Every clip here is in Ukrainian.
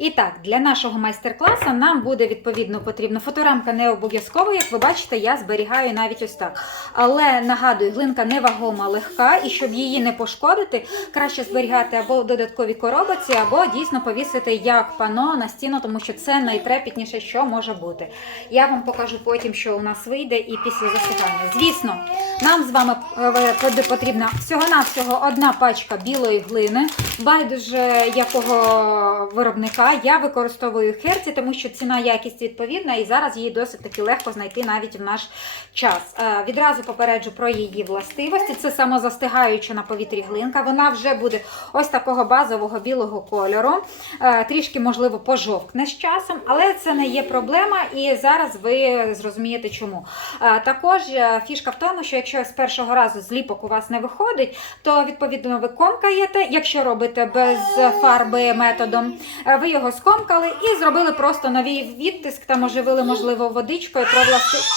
І так, для нашого майстер-класу нам буде відповідно потрібна фоторамка не обов'язково, як ви бачите, я зберігаю навіть ось так. Але нагадую, глинка невагома легка, і щоб її не пошкодити, краще зберігати або в додатковій коробці, або дійсно повісити як пано на стіну, тому що це найтрепетніше, що може бути. Я вам покажу потім, що у нас вийде, і після засихання. Звісно, нам з вами е, потрібна всього-навсього одна пачка білої глини, байдуже якого виробника. Я використовую херці, тому що ціна якість відповідна, і зараз її досить таки легко знайти навіть в наш час. Е, Відразу попереджу про її властивості. Це самозастигаюча на повітрі глинка. Вона вже буде ось такого базового білого кольору. Е, Трішки, можливо, пожовкне з часом, але це не є проблема, і зараз ви зрозумієте чому. Е, Також фішка в тому, що якщо з першого разу зліпок у вас не виходить, то відповідно ви комкаєте. Якщо робите без фарби методом, ви його скомкали і зробили просто новий відтиск, там оживили, можливо, водичкою про власти.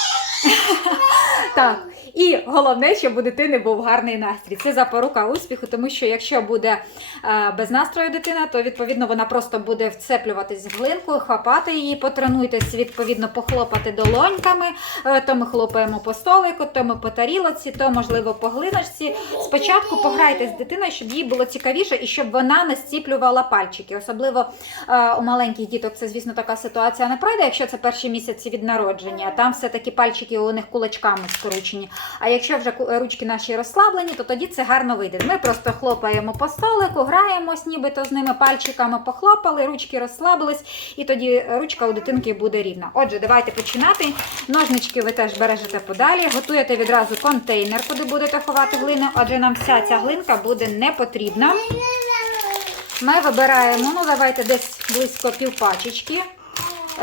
Так, і головне, щоб у дитини був гарний настрій. Це запорука успіху, тому що якщо буде е, без настрою дитина, то відповідно вона просто буде вцеплюватись в глинку, хапати її, потренуйтесь, відповідно, похлопати долоньками. Е, то ми хлопаємо по столику, то ми по тарілоці, то можливо по глиночці. Спочатку пограйте з дитиною, щоб їй було цікавіше і щоб вона не стіплювала пальчики. Особливо е, у маленьких діток це, звісно, така ситуація не пройде, якщо це перші місяці від народження. Там все-таки пальчики у них кулачками скручені. А якщо вже ручки наші розслаблені, то тоді це гарно вийде. Ми просто хлопаємо по столику, граємось, нібито з ними пальчиками похлопали, ручки розслабились, і тоді ручка у дитинки буде рівна. Отже, давайте починати. Ножнички ви теж бережете подалі. Готуєте відразу контейнер, куди будете ховати глину, адже нам вся ця глинка буде не потрібна. Ми вибираємо, ну давайте десь близько півпачечки,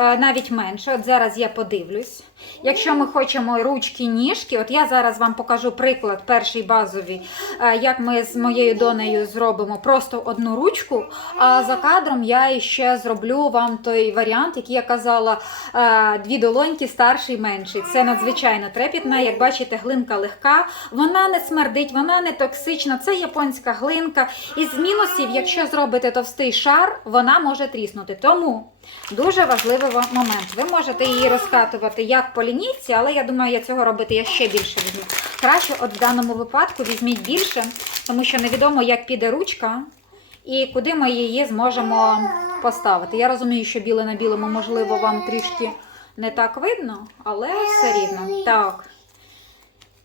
навіть менше. От зараз я подивлюсь. Якщо ми хочемо ручки, ніжки, от я зараз вам покажу приклад, перший базовий, е, як ми з моєю донею зробимо просто одну ручку. А за кадром я ще зроблю вам той варіант, який я казала, е, дві долоньки, старший, менший. Це надзвичайно трепітна. Як бачите, глинка легка, вона не смердить, вона не токсична. Це японська глинка. Із мінусів, якщо зробите товстий шар, вона може тріснути. Тому дуже важливий момент. Ви можете її розкатувати як по лінійці, але я думаю, я цього робити я ще більше візьму. Краще, от в даному випадку, візьміть більше, тому що невідомо, як піде ручка. І куди ми її зможемо поставити. Я розумію, що біле на білому, можливо, вам трішки не так видно, але все рівно. Так.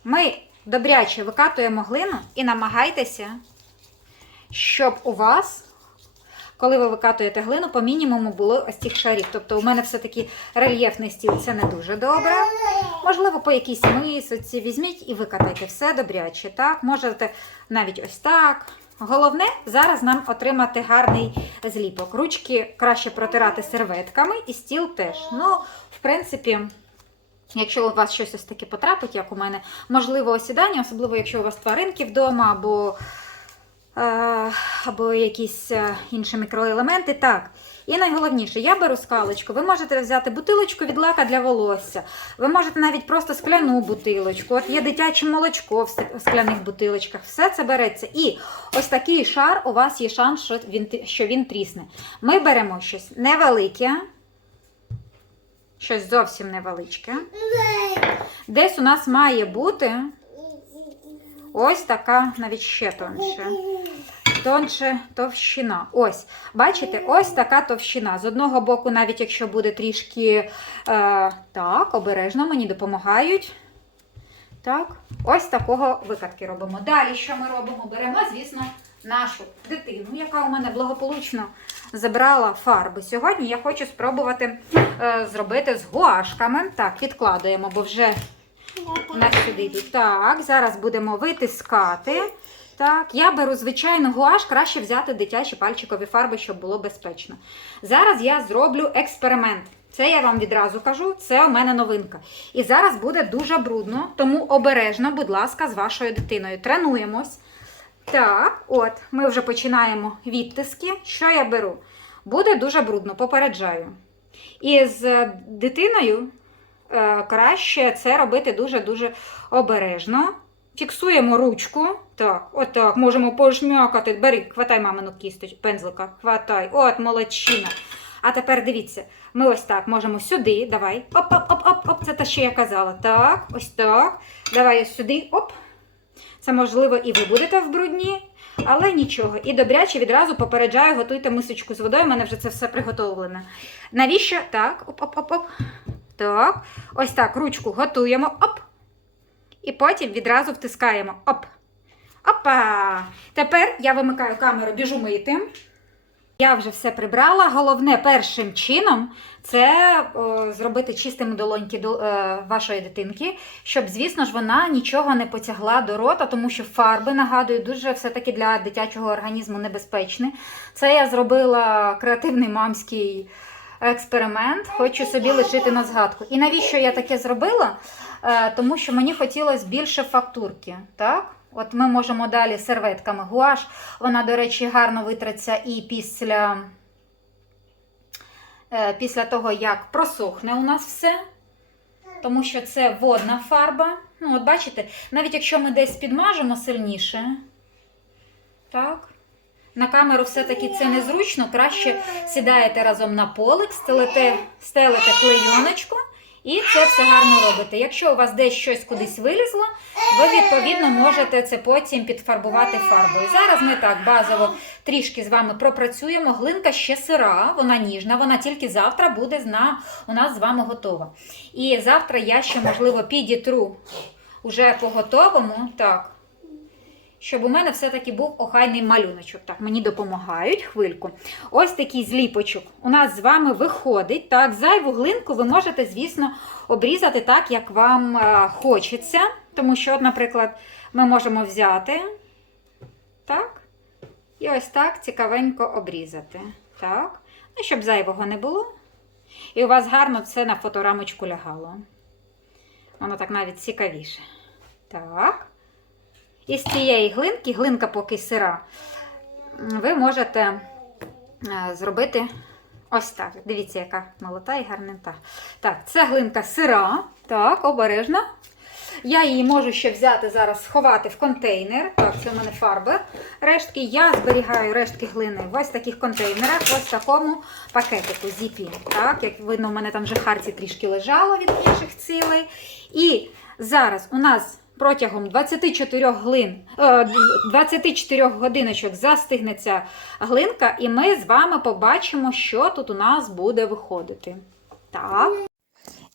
Ми добряче викатуємо глину і намагайтеся, щоб у вас, коли ви викатуєте глину, по мінімуму було ось цих шарів. Тобто у мене все-таки рельєфний стіл це не дуже добре. Можливо, по якійсь мисоці візьміть і викатайте все добряче. Так, можете навіть ось так. Головне зараз нам отримати гарний зліпок. Ручки краще протирати серветками і стіл теж. Ну, в принципі. Якщо у вас щось ось таке потрапить, як у мене, можливо, осідання, особливо якщо у вас тваринки вдома або, або якісь е, інші мікроелементи. Так. І найголовніше, я беру скалочку. Ви можете взяти бутилочку від лака для волосся. Ви можете навіть просто скляну бутилочку. От є дитяче молочко в скляних бутилочках. Все це береться. І ось такий шар у вас є шанс, що він, що він трісне. Ми беремо щось невелике, щось зовсім невеличке. Десь у нас має бути ось така, навіть ще тонше. Тонше товщина. Ось, бачите, ось така товщина. З одного боку, навіть якщо буде трішки е, так, обережно, мені допомагають. Так, ось такого викатки робимо. Далі, що ми робимо? Беремо, звісно, нашу дитину, яка у мене благополучно забрала фарби. Сьогодні я хочу спробувати е, зробити з гуашками. Так, відкладаємо, бо вже у нас сюди йдуть. Так, зараз будемо витискати. Так, я беру звичайну гуаш, краще взяти дитячі пальчикові фарби, щоб було безпечно. Зараз я зроблю експеримент. Це я вам відразу кажу, це у мене новинка. І зараз буде дуже брудно, тому обережно, будь ласка, з вашою дитиною. Тренуємось. Так, от, ми вже починаємо відтиски. Що я беру? Буде дуже брудно, попереджаю. І з дитиною краще це робити дуже-дуже обережно. Фіксуємо ручку. Так, отак, можемо пожмякати. Бери, хватай мамину кісточку, пензлика. Хватай. От, молодчина. А тепер дивіться, ми ось так можемо сюди. Давай. Оп-оп-оп-оп. Це те, що я казала. Так, ось так. Давай ось сюди. Оп. Це можливо і ви будете в брудні, але нічого. І добряче відразу попереджаю, готуйте мисочку з водою. У мене вже це все приготовлене. Навіщо? Так, оп-оп-оп-оп. Так. Ось так, ручку готуємо. Оп. І потім відразу втискаємо. Оп. Опа! Тепер я вимикаю камеру, біжу мити. Я вже все прибрала. Головне першим чином це о, зробити чистими долоньки до е, вашої дитинки, щоб, звісно ж, вона нічого не потягла до рота, тому що фарби, нагадую, дуже все-таки для дитячого організму небезпечні. Це я зробила креативний мамський експеримент, хочу собі лишити на згадку. І навіщо я таке зробила? Е, тому що мені хотілося більше фактурки. так? От ми можемо далі серветками гуаш. Вона, до речі, гарно витреться і після, е, після того, як просохне у нас все. Тому що це водна фарба. Ну, от бачите, навіть якщо ми десь підмажемо сильніше, так, на камеру все-таки це незручно. Краще сідаєте разом на полик, стелите, стелите клейоночку і це все гарно робите. Якщо у вас десь щось кудись вилізло, ви відповідно можете це потім підфарбувати фарбою. Зараз ми так базово трішки з вами пропрацюємо. Глинка ще сира, вона ніжна, вона тільки завтра буде зна, у нас з вами готова. І завтра я ще, можливо, підітру уже по готовому. Так. Щоб у мене все-таки був охайний малюночок. Так, мені допомагають хвильку. Ось такий зліпочок у нас з вами виходить. Так, зайву глинку ви можете, звісно, обрізати так, як вам е, хочеться. Тому що, наприклад, ми можемо взяти. Так. І ось так цікавенько обрізати. Так. Ну, щоб зайвого не було. І у вас гарно це на фоторамочку лягало. Воно так навіть цікавіше. Так. Із цієї глинки, глинка поки сира, ви можете е, зробити ось так. Дивіться, яка молота і гарненька. Так, це глинка сира. Так, обережно. Я її можу ще взяти зараз, сховати в контейнер. Так, це в мене фарби. Рештки. Я зберігаю рештки глини в ось таких контейнерах, ось в такому пакетику зіпі. Так, як видно, в мене там вже харці трішки лежало від інших цілей. І зараз у нас. Протягом 24 глин, е, 24 годиночок застигне ця глинка, і ми з вами побачимо, що тут у нас буде виходити. Так.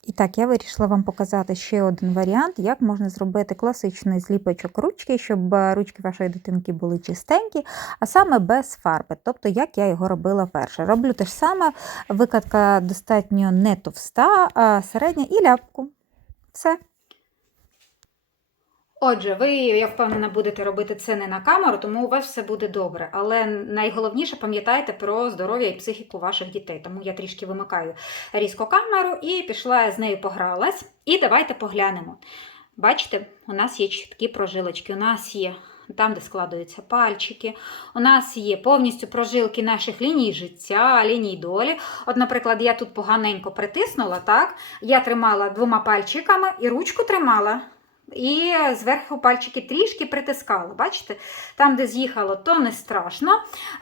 І так, я вирішила вам показати ще один варіант, як можна зробити класичний зліпочок ручки, щоб е, ручки вашої дитинки були чистенькі, а саме без фарби. Тобто, як я його робила перше. Роблю те ж саме, викатка достатньо не товста, а середня і ляпку. Все. Отже, ви, я впевнена, будете робити це не на камеру, тому у вас все буде добре. Але найголовніше пам'ятайте про здоров'я і психіку ваших дітей. Тому я трішки вимикаю різко камеру і пішла я з нею погралась. І давайте поглянемо. Бачите, у нас є чіткі прожилочки, у нас є там, де складуються пальчики. У нас є повністю прожилки наших ліній життя, ліній долі. От, наприклад, я тут поганенько притиснула, так? Я тримала двома пальчиками і ручку тримала. І зверху пальчики трішки притискала. Бачите? Там, де з'їхало, то не страшно. Е,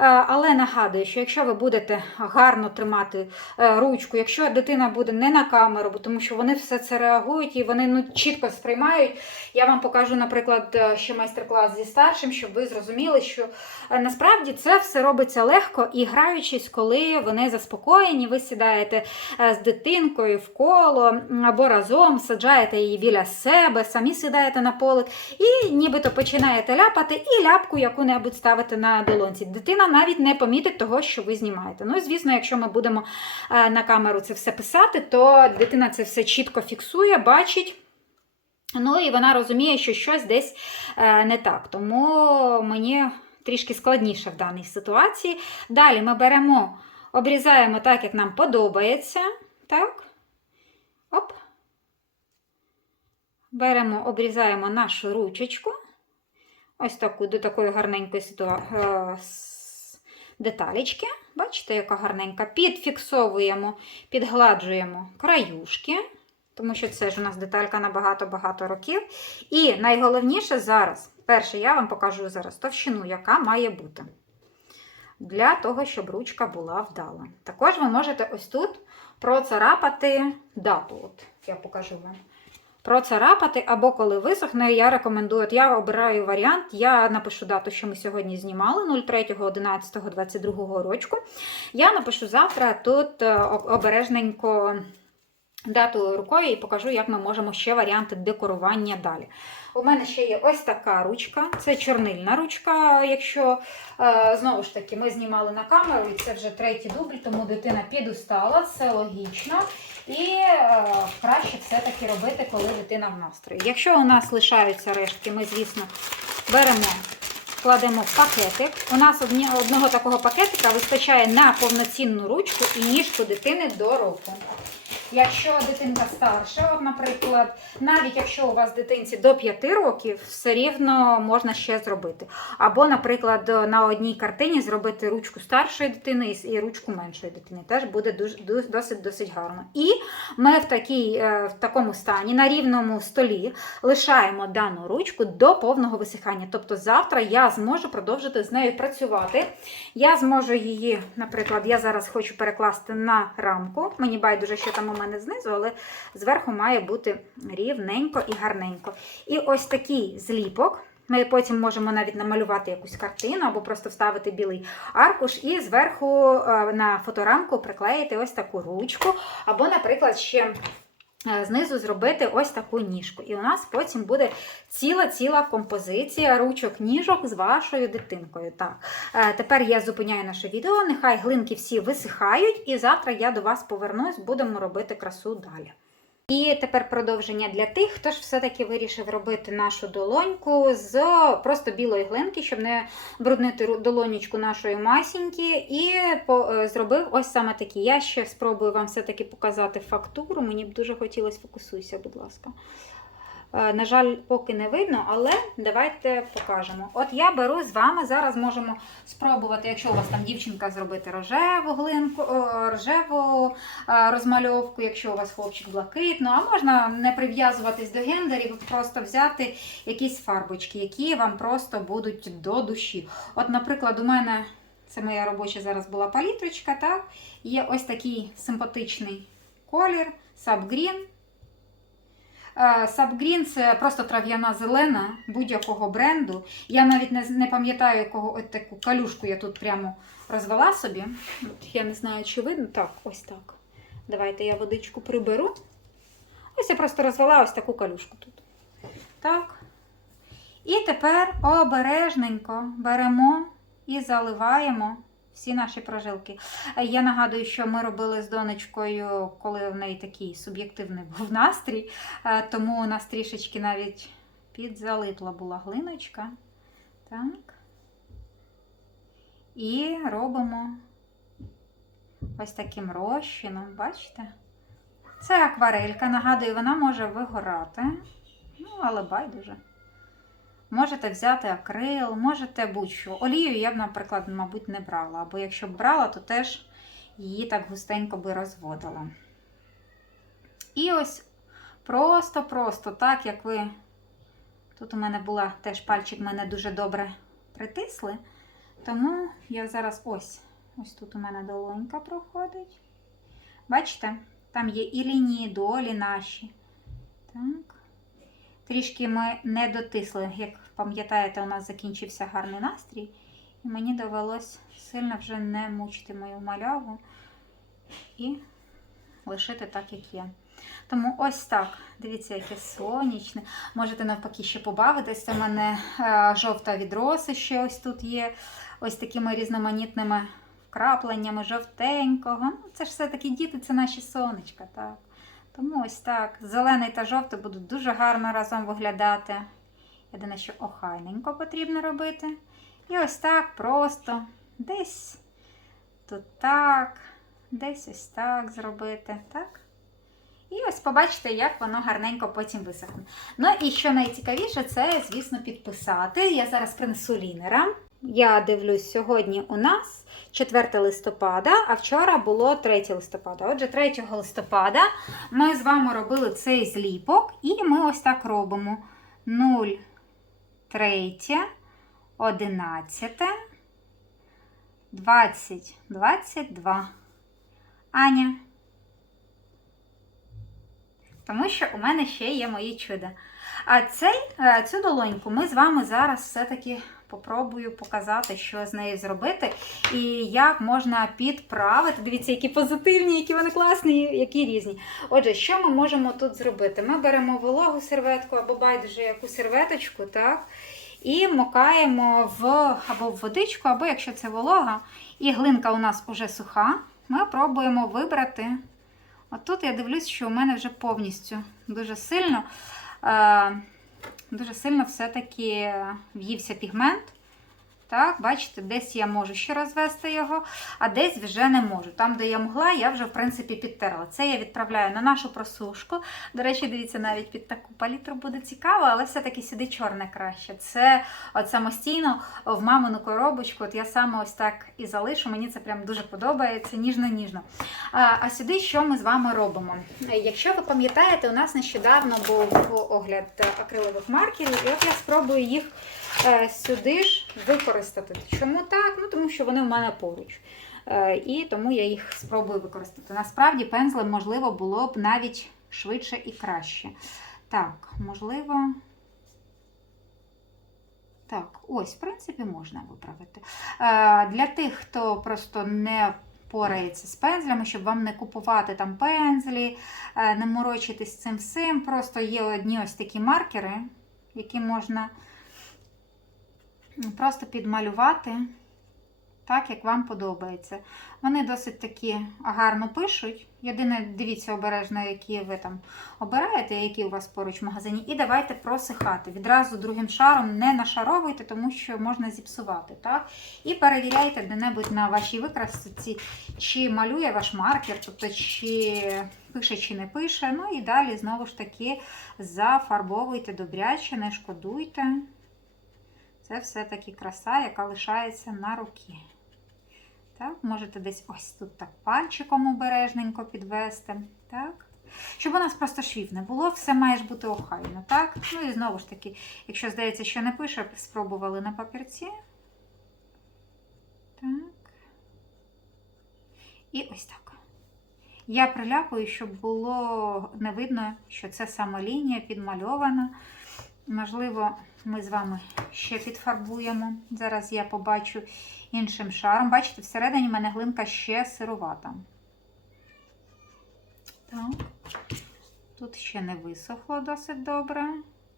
Але нагадую, що якщо ви будете гарно тримати е, ручку, якщо дитина буде не на камеру, тому що вони все це реагують і вони ну, чітко сприймають. Я вам покажу, наприклад, е, ще майстер-клас зі старшим, щоб ви зрозуміли, що насправді це все робиться легко і граючись, коли вони заспокоєні, ви сідаєте з дитинкою в коло або разом саджаєте її біля себе, самі сідаєте на полик і нібито починаєте ляпати, і ляпку яку-небудь ставите на долонці. Дитина навіть не помітить того, що ви знімаєте. Ну звісно, якщо ми будемо е, на камеру це все писати, то дитина це все чітко фіксує, бачить. Ну і вона розуміє, що щось десь е, не так. Тому мені трішки складніше в даній ситуації. Далі ми беремо, обрізаємо так, як нам подобається. Так. Оп. Беремо, обрізаємо нашу ручечку. Ось таку до такої гарненької е, деталічки. Бачите, яка гарненька. Підфіксовуємо, підгладжуємо краюшки, тому що це ж у нас деталька на багато-багато років. І найголовніше зараз, перше, я вам покажу зараз товщину, яка має бути. для того, щоб ручка була вдала. Також ви можете ось тут процарапати дату. От я покажу вам. Процарапати, або коли висохне, я рекомендую. От я обираю варіант, я напишу дату, що ми сьогодні знімали 03.11.22 рочку. Я напишу завтра тут е, обережненько дату рукою і покажу, як ми можемо ще варіанти декорування далі. У мене ще є ось така ручка, це чорнильна ручка. Якщо е, знову ж таки ми знімали на камеру, і це вже третій дубль, тому дитина підустала, це логічно. І е, краще все-таки робити, коли дитина в настрої. Якщо у нас лишаються рештки, ми, звісно, беремо, кладемо в пакетик. У нас одного такого пакетика вистачає на повноцінну ручку і ніжку дитини до року. Якщо дитинка старша, от, наприклад, навіть якщо у вас дитинці до 5 років, все рівно можна ще зробити. Або, наприклад, на одній картині зробити ручку старшої дитини і- ручку меншої дитини. Теж буде дуже, досить досить гарно. І ми в, такій, е, в такому стані на рівному столі лишаємо дану ручку до повного висихання. Тобто завтра я зможу продовжити з нею працювати. Я зможу її, наприклад, я зараз хочу перекласти на рамку. Мені байдуже, що там у мене знизу, але зверху має бути рівненько і гарненько. І ось такий зліпок. Ми потім можемо навіть намалювати якусь картину або просто вставити білий аркуш і зверху е, на фоторамку приклеїти ось таку ручку, або, наприклад, ще знизу зробити ось таку ніжку. І у нас потім буде ціла-ціла композиція ручок ніжок з вашою дитинкою. Так, е, тепер я зупиняю наше відео. Нехай глинки всі висихають, і завтра я до вас повернусь, будемо робити красу далі. І тепер продовження для тих, хто ж все-таки вирішив робити нашу долоньку з просто білої глинки, щоб не бруднити ру- долонечку нашої масіньки. І по, е, зробив ось саме такі. Я ще спробую вам все-таки показати фактуру. Мені б дуже хотілося, фокусуйся, будь ласка. Е, На жаль, поки не видно, але давайте покажемо. От я беру з вами, зараз можемо спробувати, якщо у вас там дівчинка, зробити рожеву глинку, рожеву е, розмальовку, якщо у вас хлопчик блакитну, а можна не прив'язуватись до гендерів, просто взяти якісь фарбочки, які вам просто будуть до душі. От, наприклад, у мене це моя робоча зараз була палітрочка, так? Є ось такий симпатичний колір, Subgreen. Сабгрін це просто трав'яна зелена будь-якого бренду. Я навіть не, не пам'ятаю, якого от таку калюшку я тут прямо розвела собі. От, я не знаю, чи видно. Так, ось так. Давайте я водичку приберу. Ось я просто розвела ось таку калюшку тут. Так. І тепер обережненько беремо і заливаємо всі наші прожилки. Е, Я нагадую, що ми робили з донечкою, коли в неї такий суб'єктивний був настрій, е, тому у нас трішечки навіть підзалипла була глиночка. Так. І робимо ось таким розчином, бачите? Це акварелька, нагадую, вона може вигорати, ну, але байдуже. Можете взяти акрил, можете будь-що. Олію я б, наприклад, мабуть, не брала. Або якщо б брала, то теж її так густенько би розводила. І ось просто-просто, так як ви. Тут у мене була теж пальчик мене дуже добре притисли. Тому я зараз ось ось тут у мене долонька проходить. Бачите, там є і лінії долі наші. Так. Трішки ми не дотисли. Як пам'ятаєте, у нас закінчився гарний настрій, і мені довелось сильно вже не мучити мою маляву і лишити так, як є. Тому ось так. Дивіться, яке сонячне. Можете навпаки ще побавитись. Це в мене е, жовта від роси ще ось тут є. Ось такими різноманітними вкрапленнями жовтенького. Ну, Це ж все-таки діти, це наші сонечка. так. Тому ось так. Зелений та жовтий будуть дуже гарно разом виглядати. Єдине, що охайненько потрібно робити. І ось так просто десь тут так, десь ось так зробити. так. І ось побачите, як воно гарненько потім висохне. Ну і що найцікавіше, це, звісно, підписати. Я зараз принесу лінера. Я дивлюсь, сьогодні у нас 4 листопада, а вчора було 3 листопада. Отже, 3 листопада ми з вами робили цей зліпок, і ми ось так робимо 0, 3, 11, 20, 22. Аня. Тому що у мене ще є мої чуда. А цей, е, цю долоньку ми з вами зараз все-таки попробую показати, що з нею зробити, і як можна підправити. Дивіться, які позитивні, які вони класні, які різні. Отже, що ми можемо тут зробити? Ми беремо вологу серветку або байдуже яку серветочку, так? І мокаємо в або в водичку, або якщо це волога, і глинка у нас вже суха, ми пробуємо вибрати. От тут я дивлюсь, що у мене вже повністю дуже сильно, е, дуже сильно все-таки в'ївся пігмент. Так, бачите, десь я можу ще розвести його, а десь вже не можу. Там, де я могла, я вже в принципі підтерла. Це я відправляю на нашу просушку. До речі, дивіться, навіть під таку палітру буде цікаво, але все-таки сюди чорне краще. Це от самостійно в мамину коробочку. От я саме ось так і залишу. Мені це прям дуже подобається, ніжно-ніжно. А, сюди що ми з вами робимо? Якщо ви пам'ятаєте, у нас нещодавно був огляд акрилових маркерів, і от я спробую їх сюди ж використати. Чому так? Ну тому що вони в мене поруч. Е, І тому я їх спробую використати. Насправді пензлем можливо було б навіть швидше і краще. Так, можливо. Так, ось, в принципі, можна виправити. Е, Для тих, хто просто не порається з пензлями, щоб вам не купувати там пензлі, е, не морочитись цим всім. Просто є одні ось такі маркери, які можна просто підмалювати так, як вам подобається. Вони досить такі гарно пишуть. Єдине, дивіться обережно, які ви там обираєте, які у вас поруч в магазині, і давайте просихати. Відразу другим шаром не нашаровуйте, тому що можна зіпсувати. Так? І перевіряйте де-небудь на вашій викрасці, чи малює ваш маркер, тобто чи пише, чи не пише. Ну і далі, знову ж таки, зафарбовуйте добряче, не шкодуйте. Це все-таки краса, яка лишається на руки. Так, можете десь ось тут так пальчиком обережненько підвести. Так. Щоб у нас просто швів не було, все має ж бути охайно. Так? Ну і знову ж таки, якщо здається, що не пише, спробували на папірці. Так. І ось так. Я приляпую, щоб було не видно, що це саме лінія підмальована. Можливо, ми з вами ще підфарбуємо. Зараз я побачу іншим шаром. Бачите, всередині в мене глинка ще сирувата. Так. Тут ще не висохло досить добре.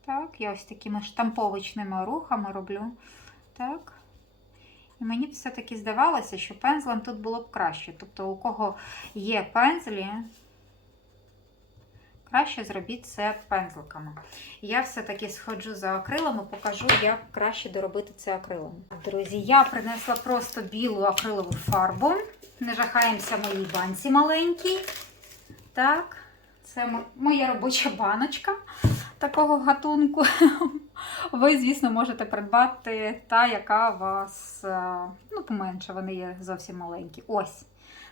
Так, я ось такими штамповочними рухами роблю. Так. І мені все-таки здавалося, що пензлем тут було б краще. Тобто, у кого є пензлі, краще зробіть це пензликами. Я все-таки сходжу за акрилом і покажу, як краще доробити це акрилом. Друзі, я принесла просто білу акрилову фарбу. Не жахаємося моїй банці маленькій. Так, це моя робоча баночка такого гатунку. Ви, звісно, можете придбати та, яка вас, е, ну, поменше, вони є зовсім маленькі. Ось.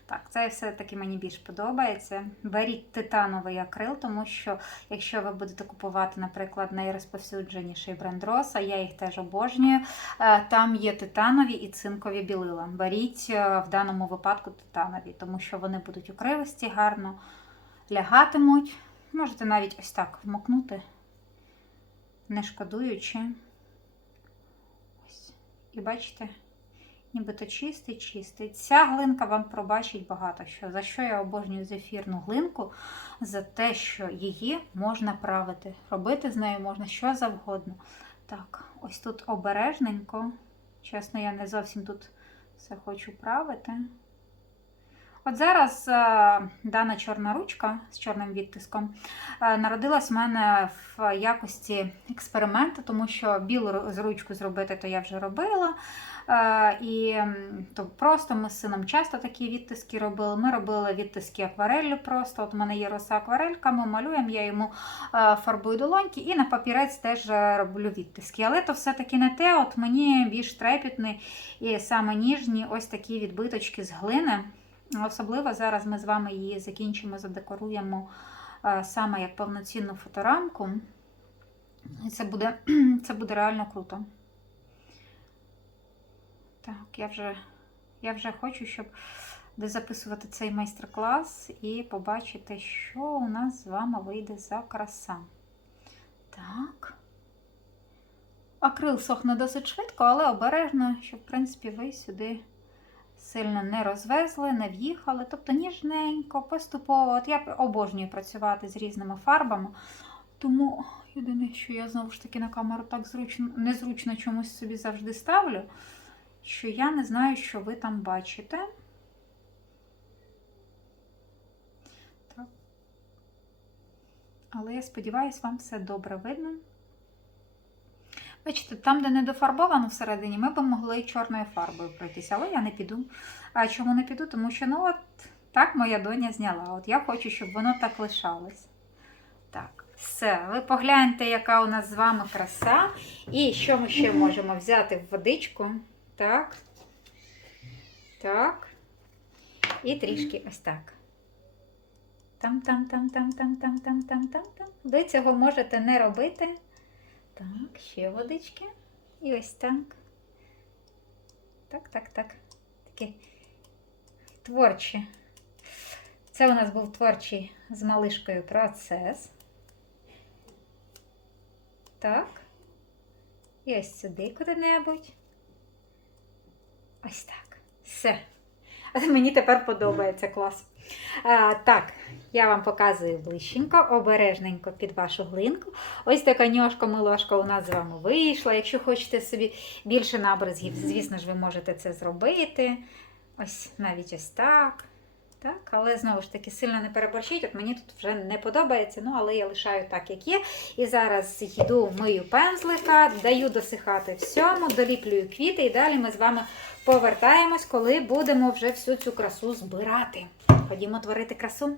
Так, це все-таки мені більш подобається. Беріть титановий акрил, тому що якщо ви будете купувати, наприклад, найрозповсюдженіший бренд Роса, я їх теж обожнюю. е, Там є титанові і цинкові білила. Беріть е, в даному випадку титанові, тому що вони будуть укривості, гарно лягатимуть. Можете навіть ось так вмокнути, не шкодуючи. Ось. І бачите, нібито чистий, чистий. Ця глинка вам пробачить багато що. За що я обожнюю зефірну глинку? За те, що її можна правити. Робити з нею можна що завгодно. Так, ось тут обережненько. Чесно, я не зовсім тут все хочу правити. От зараз е, дана чорна ручка з чорним відтиском е, народилась в мене в якості експерименту, тому що білу ручку зробити то я вже робила. Е, І то просто ми з сином часто такі відтиски робили. Ми робили відтиски аквареллю просто. От у мене є роса акварелька, ми малюємо, я йому фарбую долоньки і на папірець теж роблю відтиски. Але то все-таки не те. От мені більш трепетний і саме ніжні ось такі відбиточки з глини. Особливо зараз ми з вами її закінчимо, задекоруємо е, саме як повноцінну фоторамку. І це буде, це буде реально круто. Так, я вже Я вже хочу, щоб дозаписувати цей майстер-клас і побачити, що у нас з вами вийде за краса. Так. Акрил сохне досить швидко, але обережно, щоб, в принципі, ви сюди сильно не розвезли, не в'їхали. Тобто ніжненько, поступово. От я обожнюю працювати з різними фарбами. Тому єдине, що я знову ж таки на камеру так зручно, незручно чомусь собі завжди ставлю, що я не знаю, що ви там бачите. Так. Але я сподіваюся, вам все добре видно. Бачите, там, де не дофарбовано всередині, ми б могли чорною фарбою пройтися, але я не піду. А чому не піду? Тому що, ну от, так моя доня зняла. От я хочу, щоб воно так лишалось. Так, все. Ви погляньте, яка у нас з вами краса. І що ми ще можемо взяти в водичку? Так. Так. І трішки ось так. Там, там, там, там, там, там, там, там, там, там. Ви цього можете не робити. Так, ще водички. І ось так. Так, так, так. Такі творчі. Це у нас був творчий з малишкою процес. Так. І ось сюди куди-небудь. Ось так. Все. А Мені тепер подобається клас. Так, я вам показую ближченько, обережненько під вашу глинку. Ось така ньошка-милошка у нас з вами вийшла. Якщо хочете собі більше набризгів, звісно ж, ви можете це зробити. Ось навіть ось так. Так, але знову ж таки сильно не переборщіть. От мені тут вже не подобається, ну але я лишаю так, як є. І зараз йду, мию пензлика, даю досихати всьому, доліплюю квіти, і далі ми з вами повертаємось, коли будемо вже всю цю красу збирати. Ходімо творити красу.